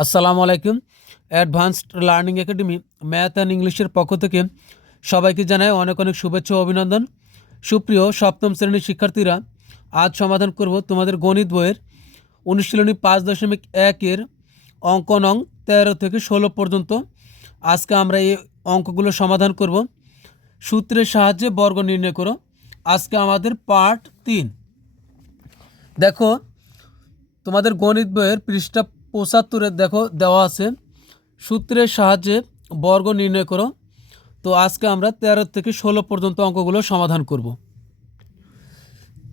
আসসালামু আলাইকুম। Advanced learning academy math and ইংলিশের পক্ষ থেকে সবাইকে জানাই অনেক অনেক শুভেচ্ছা ও অভিনন্দন। সুপ্রিয় সপ্তম শ্রেণীর শিক্ষার্থীরা, আজ সমাধান করব তোমাদের গণিত বইয়ের অনুশীলনী 5.1-এর অঙ্ক নং 13 থেকে 16 পর্যন্ত। আজকে আমরা এই অঙ্কগুলো সমাধান করব। সূত্রের সাহায্যে বর্গ নির্ণয় করো। আজকে আমাদের পার্ট 3। দেখো, তোমাদের গণিত বইয়ের পৃষ্ঠা 75 দেখো দেওয়া আছে সূত্রের সাহায্যে বর্গ নির্ণয় করো। তো আজকে আমরা 13 থেকে 16 পর্যন্ত অঙ্কগুলো সমাধান করব।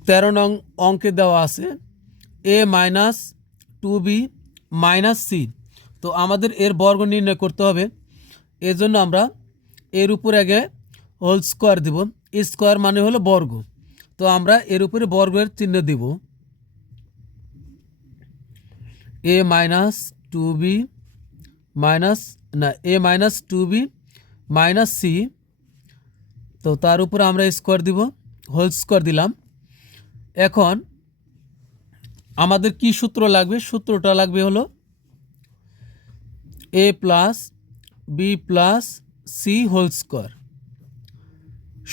13 নং অঙ্কে দেওয়া আছে a minus 2b minus C. তো আমাদের এর বর্গ নির্ণয় করতে হবে। এজন্য আমরা এর উপরে আগে হোল স্কোয়ার দিব। স্কোয়ার মানে হলো বর্গ। তো আমরা এর উপরে বর্গের চিহ্ন দিব। a minus 2b minus a minus 2b minus C. তো তার উপরে আমরা স্কোয়ার দিব, হোল স্কোয়ার দিলাম। এখন আমাদের কি সূত্র লাগবে? সূত্রটা লাগবে হলো a plus B plus C whole square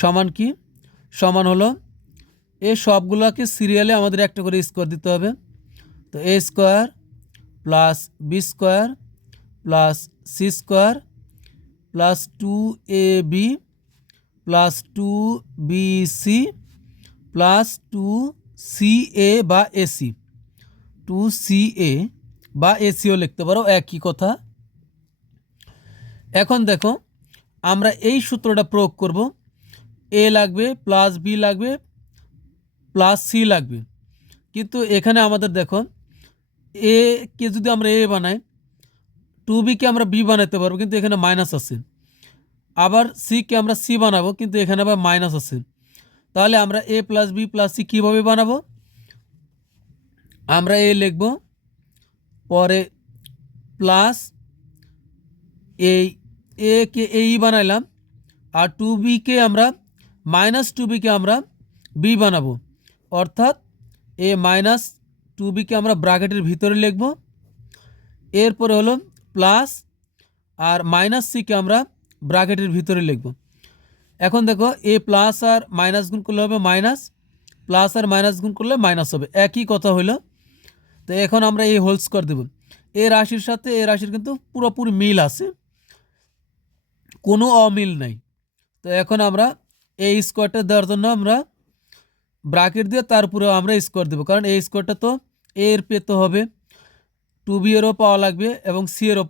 সমান কি? সমান হলো এ সবগুলোকে সিরিয়ালে আমাদের একটা করে স্কোয়ার দিতে হবে। তো A square plus B square plus C square plus 2ab plus 2bc plus 2ca বা এসি, 2ca বা এসিও লিখতে পারো, একই কথা। এখন দেখো, আমরা এই সূত্রটা প্রয়োগ করব। এ লাগবে প্লাস বি লাগবে প্লাস সি লাগবে। কিন্তু এখানে আমাদের দেখো, এ কে যদি আমরা এ বানাই, 2bকে আমরা বি বানাতে পারবো, কিন্তু এখানে মাইনাস আছে। আবার সিকে আমরা সি বানাবো, কিন্তু এখানে আবার মাইনাস আছে। তাহলে আমরা এ প্লাস বি প্লাস সি কীভাবে বানাবো? আমরা এ লিখব, পরে প্লাস এই এ কে এই বানাইলাম, আর 2bকে আমরা মাইনাস 2bকে আমরা বি বানাবো। অর্থাৎ এ মাইনাস 2bকে আমরা ব্র্যাকেটের ভিতরে লিখব। এরপরে হলো প্লাস আর মাইনাস সিকে আমরা ব্র্যাকেটের ভিতরে লিখব। এখন দেখো, এ প্লাস আর মাইনাস গুণ করলে হবে মাইনাস, প্লাস আর মাইনাস গুণ করলে মাইনাস হবে, একই কথা হলো। তো এখন আমরা এই হোল স্কোয়ার দেব। এ রাশির সাথে এ রাশির কিন্তু পুরোপুরি মিল আছে, কোনো অমিল নাই। তো এখন আমরা এই স্কোয়ারটা দেওয়ার জন্য আমরা ব্র্যাকেট দিয়ে তার উপরে আমরা স্কোয়ার দেবো, কারণ এই স্কোয়ারটা তো এর পেতে হবে, 2b এরও পাওয়া লাগবে এবং সি এরও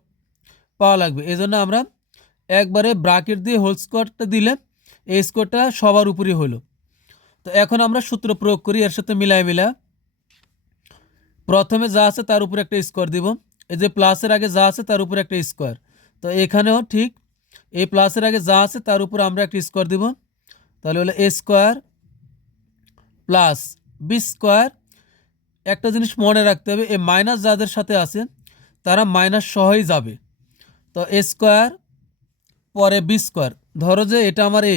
পাওয়া লাগবে। এই জন্য আমরা একবারে ব্র্যাকেট দিয়ে হোল স্কোয়ারটা দিলে এই স্কোয়ারটা সবার উপরেই হলো। তো এখন আমরা সূত্র প্রয়োগ করি, এর সাথে মিলায় প্রথমে যা আছে তার উপরে একটা স্কোয়ার দিব। এই যে প্লাসের আগে যা আছে তার উপরে একটা স্কোয়ার। তো এখানেও ঠিক এই প্লাসের আগে যা আছে তার উপরে আমরা একটা স্কোয়ার দিব। তাহলে হলো এ স্কোয়ার প্লাস বি স্কোয়ার। একটা জিনিস মনে রাখতে হবে, এই মাইনাস যাদের সাথে আছে তারা মাইনাস সহই যাবে। তো এ স্কোয়ার পরে বি স্কোয়ার। ধরো যে এটা আমার এ,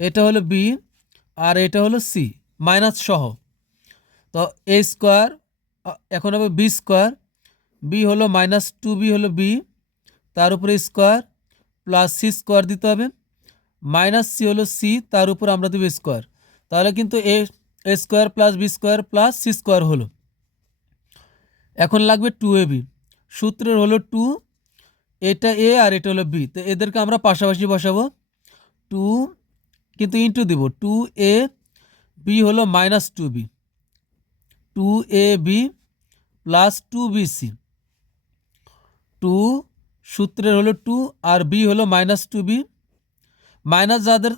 এটা হলো বি, আর এটা হলো সি মাইনাস সহ। তো এ স্কোয়ার এখন হবে বি স্কোয়ার, বি হলো মাইনাস 2b হলো বি, তার উপরে স্কোয়ার প্লাস সি স্কোয়ার দিতে হবে, মাইনাস সি হলো সি, তার উপর আমরা দেবো স্কোয়ার। তাহলে কিন্তু A square plus B square plus C square হলো। এখন লাগবে 2ab। সূত্রের হলো 2, এটা এ আর এটা হলো বি, তো এদেরকে আমরা পাশাপাশি বসাবো। 2 কিন্তু ইন্টু দিব, 2a বি হলো minus 2b, 2ab plus 2bc। 2 সূত্রের হলো 2 আর বি হলো মাইনাস 2b। মাইনাস যাদের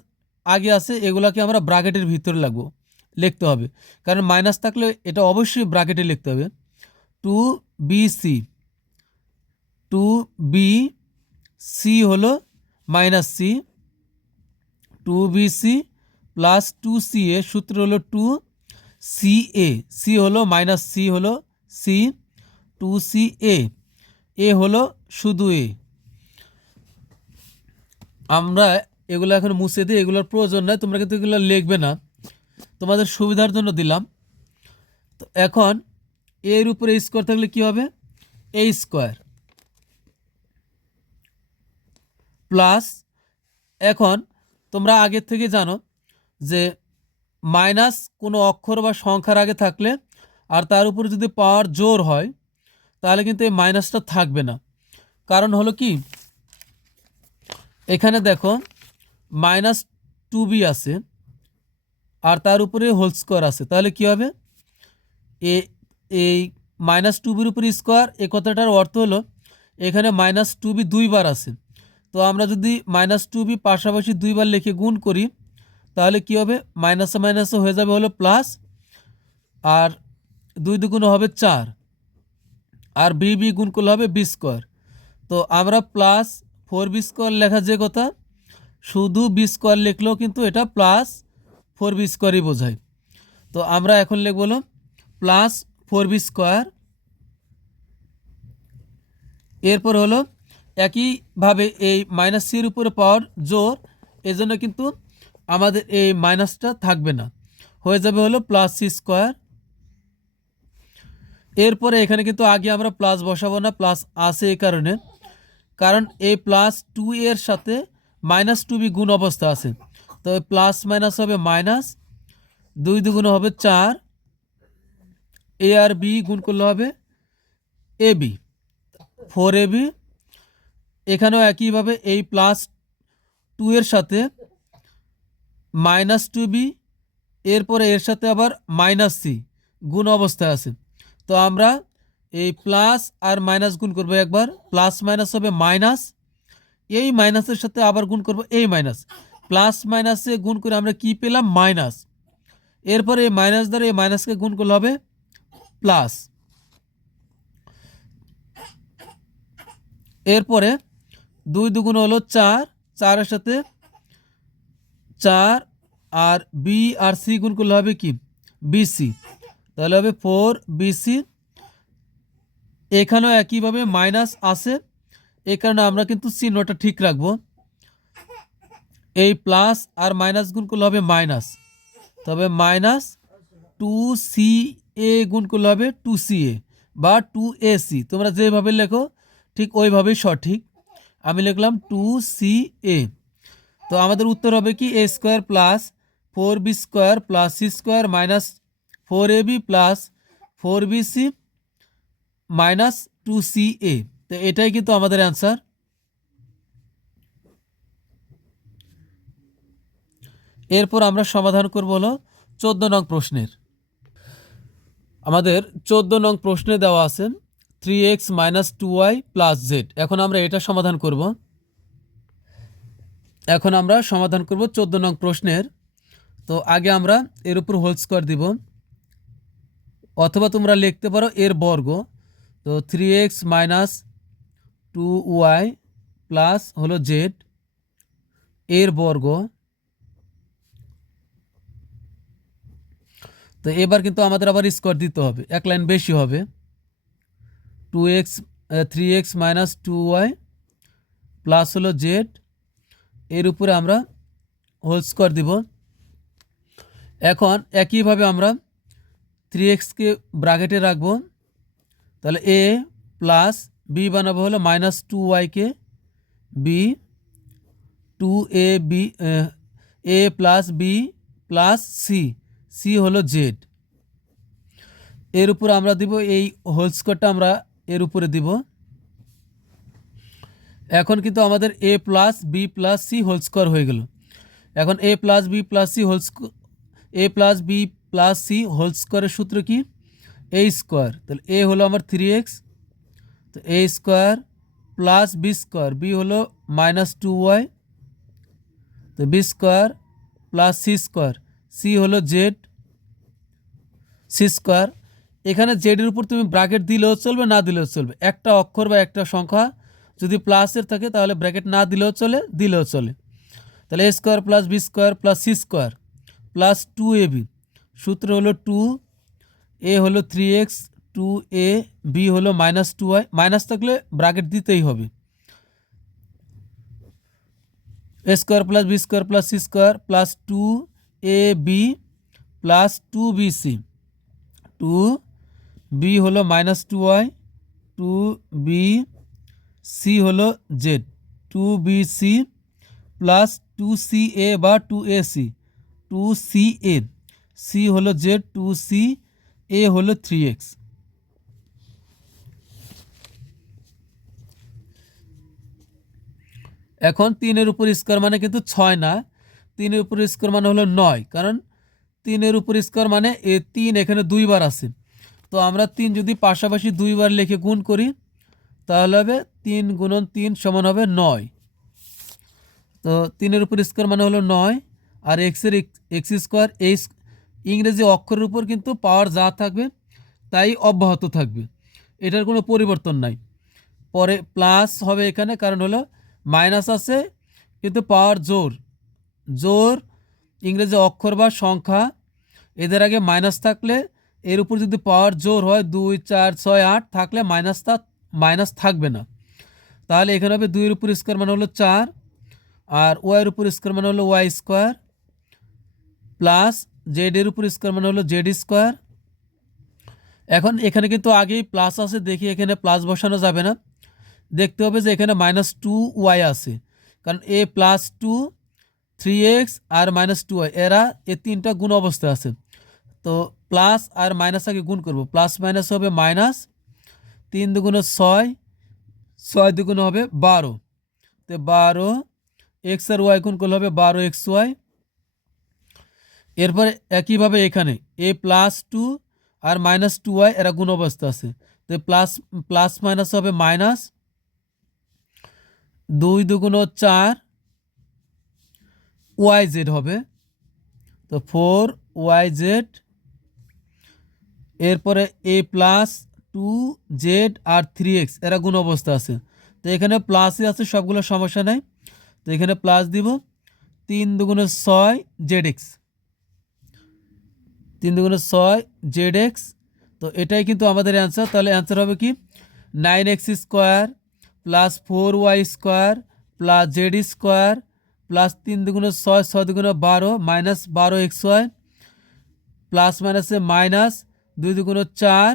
আগে আছে এগুলাকে আমরা ব্র্যাকেটের ভিতরে লিখতে হবে, কারণ মাইনাস থাকলে এটা অবশ্যই ব্র্যাকেটে লিখতে হবে। 2bc, 2bc হলো minus C, 2bc plus 2ca। সূত্র হলো 2ca, সি হলো মাইনাস সি হলো সি, 2ca। এ হলো শুধু এ। আমরা এগুলো এখন মুছে দিই, এগুলোর প্রয়োজন নাই, তোমরা কিন্তু এগুলো লিখবে না, তোমাদের সুবিধার জন্য দিলাম। তো এখন এর উপরে স্কোয়ার থাকলে কি হবে? এ স্কোয়ার প্লাস, এখন তোমরা আগে থেকে জানো যে মাইনাস কোনো অক্ষর বা সংখ্যার আগে থাকলে আর তার উপরে যদি পাওয়ার জোর হয় তাহলে কিন্তু এই মাইনাসটা থাকবে না। কারণ হলো কি, এখানে দেখো মাইনাস 2b আছে আর তার উপরে হোল স্কোয়ার আছে, তাহলে কি হবে, এই মাইনাস 2bর উপরে স্কোয়ার, এ কথাটার অর্থ হলো এখানে মাইনাস 2b দুইবার আছে। তো আমরা যদি মাইনাস 2b পাশাপাশি দুইবার লিখে গুণ করি তাহলে কি হবে, মাইনাসে মাইনাসে হয়ে যাবে হলো প্লাস, আর 2 দুগুণ হবে 4, আর বি গুণ করলে হবে বি স্কোয়ার। তো আমরা প্লাস 4b স্কোয়ার লেখা যে কথা, শুধু বি স্কোয়ার লিখলেও কিন্তু এটা প্লাস 4b স্কোয়ারই বোঝায়। তো আমরা এখন লিখব হলো প্লাস 4b স্কোয়ার। এরপর হলো একইভাবে এই মাইনাস সির উপরে পাওয়ার জোর, এজন্য কিন্তু আমাদের এই মাইনাসটা থাকবে না, হয়ে যাবে হলো প্লাস সি স্কোয়ার। এরপরে এখানে কিন্তু আগে আমরা প্লাস বসাবো না, প্লাস আছে এই কারণে, কারণ এই প্লাস 2 এর সাথে মাইনাস 2b গুণ অবস্থা আছে। তো প্লাস মাইনাস হবে মাইনাস, 2 দুগুণ হবে 4, এ আর বি গুণ করলে হবে এ বি, 4ab। এখানেও একইভাবে এই প্লাস 2 এর সাথে মাইনাস 2b, এরপরে এর সাথে আবার মাইনাস সি গুণ অবস্থায় আছে। তো আমরা এই প্লাস আর মাইনাস গুণ করব একবার, প্লাস মাইনাস হবে মাইনাস, এই মাইনাসের সাথে আবার গুণ করব এই মাইনাস, প্লাস মাইনাসে গুণ করে আমরা কি পেলাম, মাইনাস। এরপরে এই মাইনাস দ্বারা এই মাইনাসকে গুণ করলে হবে প্লাস। এরপরে 2 দুগুণ হলো 4, 4-এর সাথে 4 আর বি আর সি গুণ করলে হবে কি, বিসি, তাহলে হবে 4bc। এখানেও একইভাবে মাইনাস আছে, এই কারণে আমরা কিন্তু চিহ্নটা ঠিক রাখবো, এই প্লাস আর মাইনাস গুণ করলে হবে মাইনাস, তবে মাইনাস 2ca গুণ করলে হবে 2ca বা 2ac, তোমরা যেভাবে লেখো ঠিক ওইভাবেই সঠিক। আমি লিখলাম 2ca। তো আমাদের উত্তর হবে কি, A square plus 4b square plus C square minus 4ab plus 4bc minus 2ca। তো এটাই কিন্তু আমাদের অ্যান্সার। এরপর আমরা সমাধান করব হলো 14 নং প্রশ্নের। আমাদের 14 নং প্রশ্নে দেওয়া আছে 3x minus 2y plus Z. এখন আমরা এটা সমাধান করব। এখন আমরা সমাধান করব 14 নং প্রশ্নের। তো আগে আমরা এর উপর হোল স্কোয়ার দিব, অথবা তোমরা লিখতে পারো এর বর্গ। তো 3x মাইনাস 2y প্লাস হলো জেড এর বর্গ। তো এবার কিন্তু আমাদের আবার স্কোয়ার দিতে হবে, এক লাইন বেশি হবে, 3x মাইনাস 2y প্লাস হলো জেড এর উপরে আমরা হোল স্কোয়ার দিব। এখন একইভাবে আমরা 3xকে ব্র্যাকেটে রাখবো, তাহলে এ প্লাস বি বানাবো হলো মাইনাস 2yকে B, 2ab A plus B plus C, C হলো জেড। এর উপর আমরা দিব এই হোল স্কোয়ারটা আমরা এর উপরে দিব। এখন কিন্তু আমাদের A plus B plus C whole square হয়ে গেল। এখন A plus B plus C A plus B plus C whole স্কোয়ারের সূত্র কি, এ স্কোয়ার। তাহলে এ হলো আমার 3x, তো A square plus B square, B হলো মাইনাস 2y, তো B square plus C square, C হলো জেড, সি স্কোয়ার। এখানে জেডের উপর তুমি ব্র্যাকেট দিলেও চলবে, না দিলেও চলবে, একটা অক্ষর বা একটা সংখ্যা যদি প্লাসের থাকে তাহলে ব্র্যাকেট না দিলেও চলে, দিলেও চলে। তাহলে A square plus B square plus C square plus 2ab, সূত্র হলো 2, এ হলো 3x, 2a, বি হলো মাইনাস 2y, মাইনাস থাকলে ব্র্যাকেট দিতেই হবে, A square plus B square plus C square plus 2ab plus 2bc, 2b হলো minus 2y two B C হলো Z, two B C plus two C A বা two A C, two C A, C হলো Z, two C A হলো 3x। এখন 3-এর উপর square মানে কিন্তু 6 না, 3-এর উপর স্কোয়ার মানে হলো 9, কারণ 3-এর উপর স্কোয়ার মানে 3 এখানে 2বার আছে। তো আমরা 3 যদি পাশাপাশি 2বার লিখে গুণ করি তাহলে হবে 3 গুণন 3 সমান হবে 9। তো 3-এর উপর স্কোয়ার মানে হলো 9, আর এক্সের এক্স স্কোয়ার, এই ইংরেজি অক্ষরের উপর কিন্তু পাওয়ার যা থাকবে তাই অব্যাহত থাকবে, এটার কোনো পরিবর্তন নাই। পরে প্লাস হবে এখানে, কারণ হলো মাইনাস আছে কিন্তু পাওয়ার জোর, জোর ইংরেজি অক্ষর বা সংখ্যা এদের আগে মাইনাস থাকলে এর উপর যদি পাওয়ার জোর হয় 2, 4, 6, 8 থাকলে মাইনাস থাকবে না। তাহলে এখানে হবে 2-এর উপর স্কোয়ার মানে হলো 4, আর ওয়াইয়ের উপর স্কোয়ার মানে হলো ওয়াই স্কোয়ার, প্লাস জেডের উপর স্কোয়ার মানে হলো জেড স্কোয়ার। এখন এখানে কিন্তু আগেই প্লাস আছে, দেখি এখানে প্লাস বসানো যাবে না, দেখতে হবে যে এখানে -2y আছে, কারণ এ +2, 3x আর -2y এরা এই তিনটা গুণ অবস্থায় আছে। তো প্লাস আর মাইনাস আগে গুণ করব, প্লাস মাইনাস হবে মাইনাস, 3 দুগুণে 6, 6 দুগুণে হবে 12, তো 12 এক্স আর ওয়াই গুণ করলে হবে 12xy। এরপরে একইভাবে এখানে a+2 আর -2y এরা গুণ অবস্থা আছে, তো প্লাস প্লাস মাইনাস হবে মাইনাস, 2 দুগুণ 4 YZ হবে, তো 4YZ। এরপরে a+2Z আর 3x এরা গুণ অবস্থা আছে, তো এখানে প্লাসই আছে, সবগুলো সমস্যা নাই, তো এখানে প্লাস দিব, 3 দুগুণে 6 ZX, 3 দুগুণে 6 ZX। তো এটাই কিন্তু আমাদের অ্যান্সার। তাহলে অ্যান্সার হবে কি 9x square plus 4y square plus Z square plus 3 দুগুণে 6, 6 দুগুণে 12 মাইনাস 12xy, প্লাস মাইনাসে মাইনাস, 2 দুগুণে 4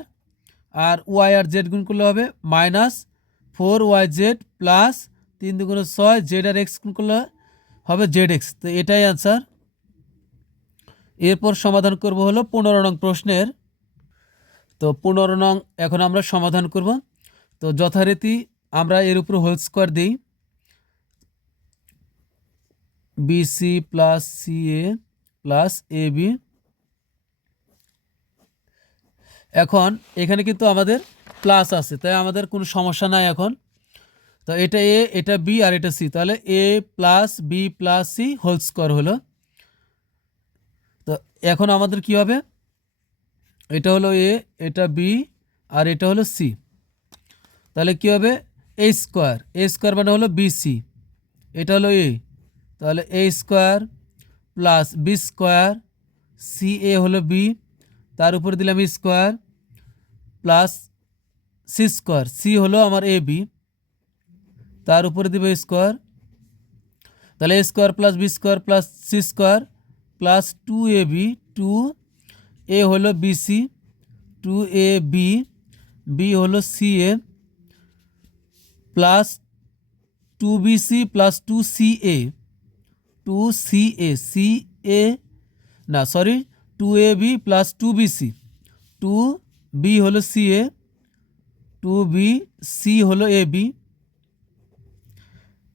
আর ওয়াই আর জেড গুণ করলে হবে -4YZ প্লাস 3 দুগুণে 6 জেড আর এক্স গুণ করলে হবে ZX। তো এটাই অ্যান্সার। এরপর সমাধান করব হলো 15 নং প্রশ্নের। তো 15 নং এখন আমরা সমাধান করব। তো যথারীতি আমরা এর উপর হোল স্কোয়ার দিই, BC plus CA plus AB। এখন এখানে কিন্তু আমাদের প্লাস আছে, তাই আমাদের কোনো সমস্যা নাই এখন। তো এটা A, এটা B আর এটা C, তাহলে A plus B plus C whole square হলো। তো এখন আমাদের কি হবে, এটা হলো A, এটা B আর এটা হলো C, তাহলে কি হবে A স্কোয়ার, A স্কোয়ার মানে হলো BC, এটা হলো A, তাহলে A square plus B square, CA হলো B, তার উপরে দিলাম square plus C square, C হলো আমার AB, তার উপরে দিব স্কোয়ার, তাহলে A square plus B square plus C square plus 2AB, 2A হলো BC, 2AB, B হলো CA plus 2BC plus 2CA, 2CA, CA না sorry 2AB plus 2BC, 2B হলো CA, 2BC হলো AB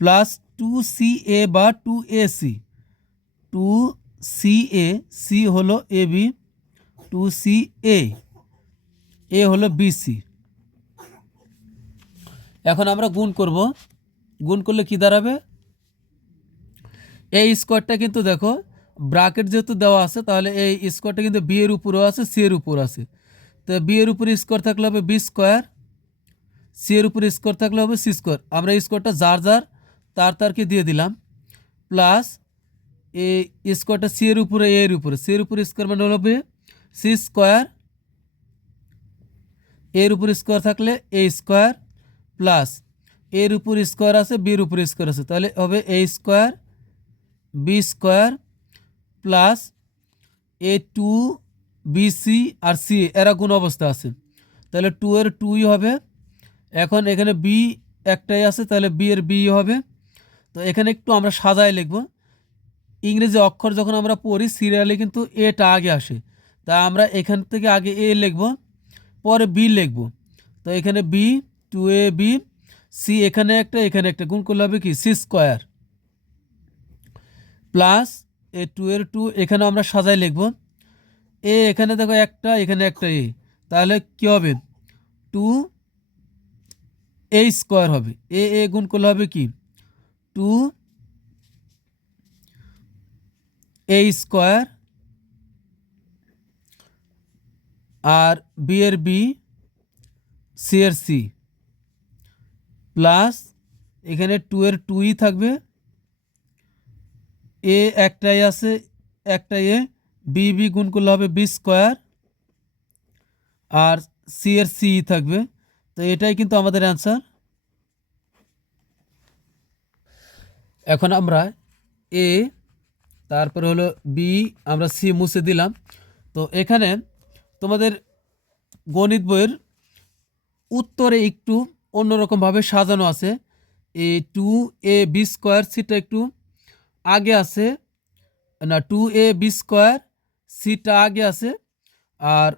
প্লাস 2CA বা 2AC, 2CA, C হলো AB, 2CA, A হলো BC। এখন আমরা গুণ করব, গুণ করলে কি দাঁড়াবে, এই স্কোয়ারটা কিন্তু দেখো ব্র্যাকেট যেহেতু দেওয়া আছে, তাহলে এই স্কোয়ারটা কিন্তু বি এর উপরেও আছে, সি এর উপর আছে, তো বি এর উপরে স্কোয়ার থাকলে হবে বি স্কোয়ার, সি এর উপরে স্কোয়ার থাকলে হবে সি স্কোয়ার। আমরা এই স্কোয়ারটা যার যার তারকে দিয়ে দিলাম, প্লাস এই স্কোয়ারটা সি এর উপরে এ এর উপরে, সি এর উপরে স্কোয়ার মানে হবে সি স্কোয়ার, এর উপর স্কোয়ার থাকলে এ স্কোয়ার প্লাস এর উপর স্কোয়ার আছে, বি এর উপর স্কোয়ার আছে, তাহলে হবে A square B square plus A2BC আর সি এরা গুণ অবস্থা আছে, তাহলে 2 এর 2ই হবে এখন এখানে বি একটাই আছে, তাহলে বি এর বি হবে। তো এখানে একটু আমরা সাজায় লিখব। ইংরেজি অক্ষর যখন আমরা পড়ি সিরিয়ালে কিন্তু এটা আগে আসে, তা আমরা এখান থেকে আগে এ লিখব, পরে বি লিখব। তো এখানে বি, 2ab, সি এখানে একটা গুণ করলে হবে কি সি স্কোয়ার, প্লাস এ 2 এর 2 এখানে আমরা সাজায় লিখব। এ এখানে দেখো একটা, এখানে একটা এ, তাহলে কি হবে 2a স্কোয়ার হবে। এ গুণ করলে হবে কি 2a স্কোয়ার, আর বি এর বি, সি এর সি, প্লাস এখানে 2 এর 2ই থাকবে, এ একটাই আছে, একটাই এ, বি বি গুণ করলে হবে বি স্কোয়ার, আর সি এর সি থাকবে। তো এটাই কিন্তু আমাদের অ্যান্সার। এখন আমরা এ, তারপরে হলো বি, আমরা সি মুছে দিলাম। তো এখানে তোমাদের গণিত বইয়ের উত্তরে একটু অন্যরকমভাবে সাজানো আছে। এ 2ab স্কোয়ার সিটা একটু আগে আছে, না 2ab স্কোয়ার সিটা আগে আছে, আর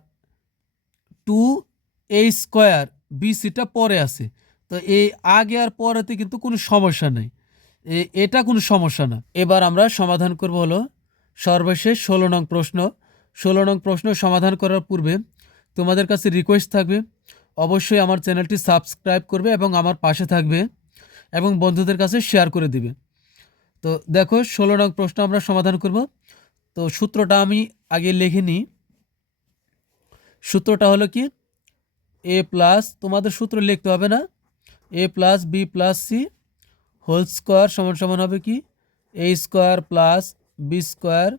2a স্কোয়ার বি সিটা পরে আছে। তো এই আগে আর পরেতে কিন্তু কোনো সমস্যা নেই, এটা কোনো সমস্যা না। এবার আমরা সমাধান করব হলো সর্বশেষ 16 নং প্রশ্ন। 16 নং প্রশ্ন সমাধান করার পূর্বে তোমাদের কাছে রিকোয়েস্ট থাকবে, অবশ্যই আমার চ্যানেলটি সাবস্ক্রাইব করবে এবং আমার পাশে থাকবে এবং বন্ধুদের কাছে শেয়ার করে দিবে। তো দেখো 16 নং প্রশ্ন আমরা সমাধান করব। তো সূত্রটা আমি আগে লিখে নিই। সূত্রটা হলো কি এ প্লাস, তোমাদের সূত্র লিখতে হবে না, A plus B plus C whole square সমান সমান হবে কি A square plus B square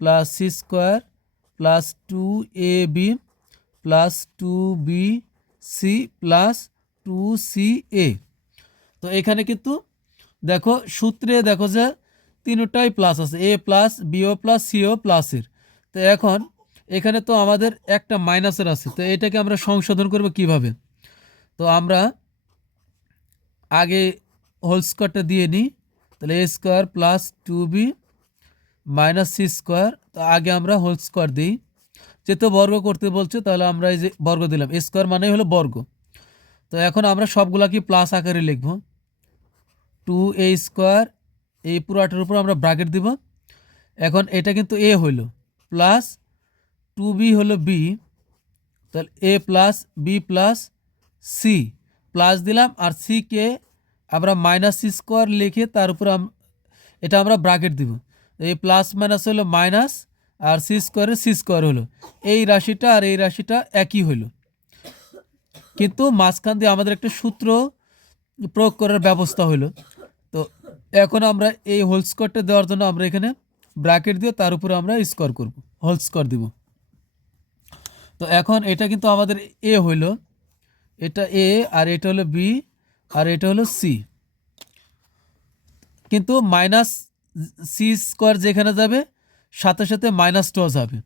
plus C square plus 2ab plus 2bc plus 2ca। তো এখানে কিন্তু দেখো সূত্রে দেখো যে তিনটাই প্লাস আছে, এ প্লাস বিও প্লাস সিও প্লাসের। তো এখন এখানে তো আমাদের একটা মাইনাসের আছে, তো এটাকে আমরা সংশোধন করব কিভাবে। তো আমরা আগে হোল স্কোয়ারটা দিয়ে নিই, তাহলে A square plus 2b minus C square. তো আগে আমরা হোল স্কোয়ার দিই, যেহেতু বর্গ করতে বলছে তাহলে আমরা এই যে বর্গ দিলাম, এ স্কোয়ার মানেই হলো বর্গ। তো এখন আমরা সবগুলা কি প্লাস আকারে লিখব, 2a স্কোয়ার, এই পুরাটার উপর আমরা ব্র্যাকেট দিব। এখন এটা কিন্তু এ হইল, প্লাস 2b হলো বি, তাহলে A plus B plus C, plus দিলাম, আর সি কে আমরা মাইনাস সি স্কোয়ার লিখে তার উপর এটা আমরা ব্র্যাকেট দিব। এই প্লাস মাইনাস হলো মাইনাস, আর সি স্কোয়ারের সি স্কোয়ার হলো, এই রাশিটা আর এই রাশিটা একই হলো, কিন্তু মাঝখান দিয়ে আমাদের একটা সূত্র প্রয়োগ করার ব্যবস্থা হলো। তো এখন আমরা এই হোল স্কোয়ারটা দেওয়ার জন্য আমরা এখানে ব্র্যাকেট দিয়ে তার উপরে আমরা স্কোয়ার করব, হোল স্কোয়ার দিব। তো এখন এটা কিন্তু আমাদের এ হইল, এটা এ, আর এটা হলো বি, আর এটা হলো সি, কিন্তু মাইনাস সি স্কোয়ার যেখানে যাবে সাথে সাথে মাইনাসটাও যাবে।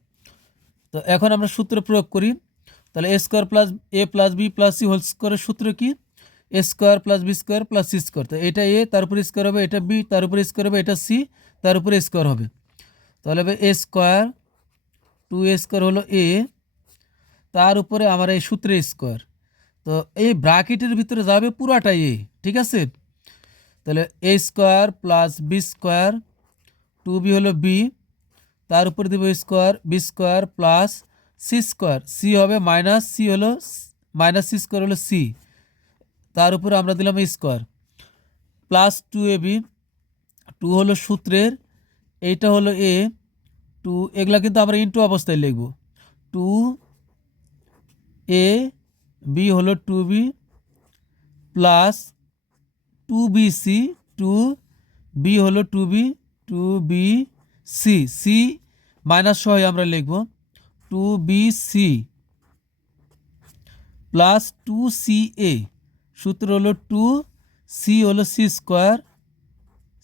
তো এখন আমরা সূত্র প্রয়োগ করি, তাহলে A square plus A plus B plus C whole স্কোয়ারের সূত্র কি A square plus B square plus C square. তো এটা এ, তার উপরে স্কোয়ার হবে, এটা বি, তার উপরে স্কোয়ার হবে, এটা সি, তার উপরে স্কোয়ার হবে। তাহলে হবে এ স্কোয়ার, 2a স্কোয়ার হলো এ, তার উপরে আমার এই সূত্রে স্কোয়ার। তো এই ব্র্যাকেটের ভিতরে যাবে পুরাটাই এ, ঠিক আছে। তাহলে A square plus B square, 2b হলো বি, তার উপরে দেবো square, B square plus C square, C হবে মাইনাস সি হলো মাইনাস সি স্কোয়ার হলো সি, তার উপরে আমরা দিলাম স্কোয়ার, প্লাস 2ab, 2 হলো সূত্রের, এইটা হলো এ, 2 এগুলা কিন্তু আমরা ইনটু অবস্থায় লিখব, 2a বি হলো 2b প্লাস 2bc, 2b হলো 2b, 2bc, সি মাইনাস সহ আমরা লিখব 2bc প্লাস 2ca, সূত্র হলো 2c হলো সি স্কোয়ার,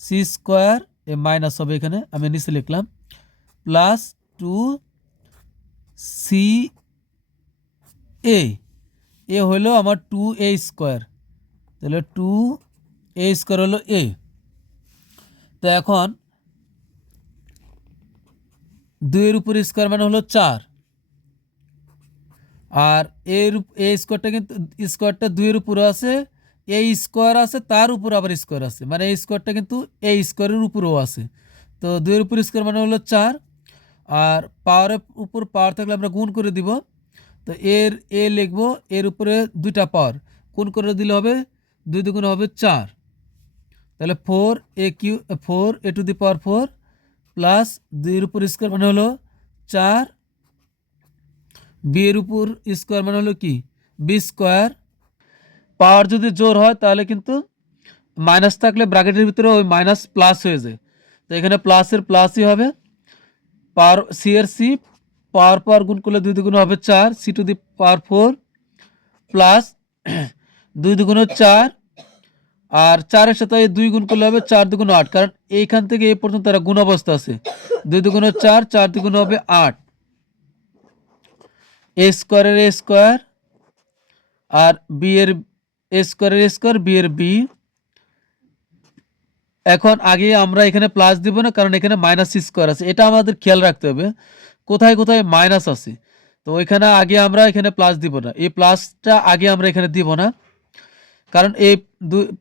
সি স্কোয়ার এ মাইনাস হবে, এখানে আমি নিচে লিখলাম, প্লাস 2ca, এ হলো আমার 2a², তাহলে 2a² হলো এ। তো এখন 2 উপর স্কোয়ার মানে হলো 4, আর এ স্কোয়ারটা কিন্তু স্কোয়ারটা 2 উপরে আছে, এ স্কোয়ার আছে, তার উপর আবার স্কোয়ার আছে, মানে এই স্কোয়ারটা কিন্তু এই স্কোয়ারের উপরেও আছে। তো 2 উপর স্কোয়ার মানে হলো 4, আর পাওয়ারের উপর পাওয়ার থাকলে আমরা গুণ করে দিব। তো এ লিখবো, এর উপরে 2টা পাওয়ার গুণ করে দিলে হবে 2 দুগুণ হবে 4, তাহলে 4a² প্লাস 2 উপর স্কোয়ার মানে হলো 4, বি এর উপর স্কোয়ার মানে হলো কি b²। পাওয়ার যদি জোর হয় তাহলে কিন্তু মাইনাস থাকলে ব্র্যাকেটের ভিতরে ওই মাইনাস প্লাস হয়ে যায়, তো এখানে প্লাসের প্লাসই হবে। পাওয়ার সি এর সি, পাওয়ার পাওয়ার গুণ করলে 2 দুগুণ হবে 4, c⁴ প্লাস 2 দুগুণ 4, আর 4-এর সাথে 2 গুণ করলে হবে 4 দুগুণ 8, কারণ এইখান থেকে এই পর্যন্ত তারা গুণ অবস্থা আছে। 2 দুগুণ 4, 4 দুগুণ হবে 8, a² আর বি এর a² বি এর বি। এখন আগে আমরা এখানে প্লাস দিব না, কারণ এখানে -² আছে, এটা আমাদের খেয়াল রাখতে হবে কোথায় কোথায় মাইনাস আছে। তো ওইখানে আগে আমরা এখানে প্লাস দিব না, এই প্লাসটা আগে আমরা এখানে দিব না, কারণ এই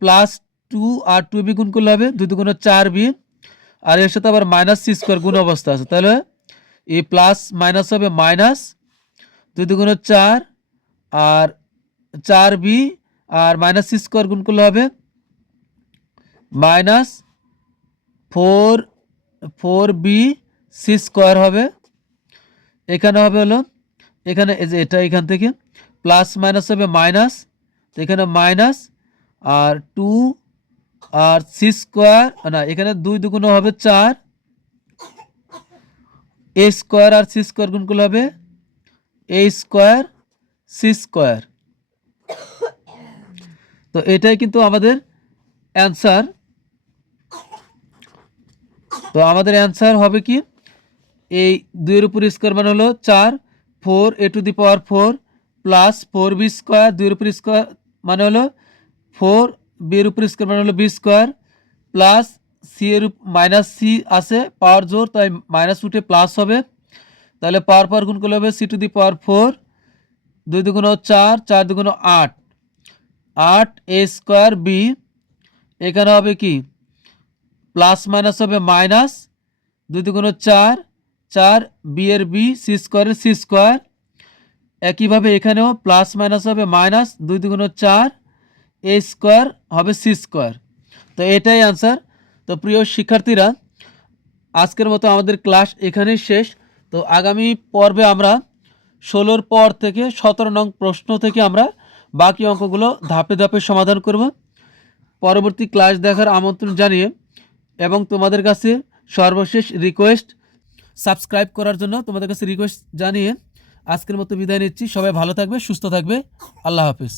+2 আর 2b গুণ করলে হবে 2 দুগুণ 4b, আর এর সাথে আবার -c² গুণ অবস্থা আছে, তাহলে এই প্লাস মাইনাস হবে মাইনাস 2 দুগুণ 4 আর 4b, আর -c² গুণ করলে হবে -4b² হবে। এখানে হবে হলো, এখানে এই যে এটা এখান থেকে প্লাস মাইনাস হবে মাইনাস, তো এখানে মাইনাস, আর 2 আর c² না, এখানে 2 দুগুণ হবে 4, a² আর c² গুণ করলে হবে a² c²। তো এটাই কিন্তু আমাদের অ্যান্সার। তো আমাদের অ্যান্সার হবে কি, এই 2 এর উপর স্কোয়ার মানে হলো 4, 4a⁴ প্লাস 4b² 2 এর উপর স্কোয়ার মানে হলো 4, বি এর উপর স্কোয়ার মানে হলো b² প্লাস সি এর মাইনাস সি আছে, পাওয়ার জোর তাই মাইনাস উঠে প্লাস হবে, তাহলে পাওয়ার পাওয়ার গুণ করলে হবে c⁴ 2 দুগুণ 4, 4 দুগুণ 8, 8a² বি। এখানে হবে কি প্লাস মাইনাস হবে মাইনাস 2 দুগুণ 4, 4 বি এর বি, c² এর c²। একইভাবে এখানেও প্লাস মাইনাস হবে মাইনাস 2 দুগুণ 4, a² হবে c²। তো এটাই আনসার। তো প্রিয় শিক্ষার্থীরা, আজকের মতো আমাদের ক্লাস এখানেই শেষ। তো আগামী পর্বে আমরা 16 পর থেকে 17 নং প্রশ্ন থেকে আমরা বাকি অঙ্কগুলো ধাপে ধাপে সমাধান করব। পরবর্তী ক্লাস দেখার আমন্ত্রণ জানিয়ে এবং তোমাদের কাছে সর্বশেষ রিকোয়েস্ট সাবস্ক্রাইব করার জন্য তোমাদের কাছে রিকোয়েস্ট জানিয়ে আজকের মতো বিদায় নিচ্ছি। সবাই ভালো থাকবে, সুস্থ থাকবে। আল্লাহ হাফেজ।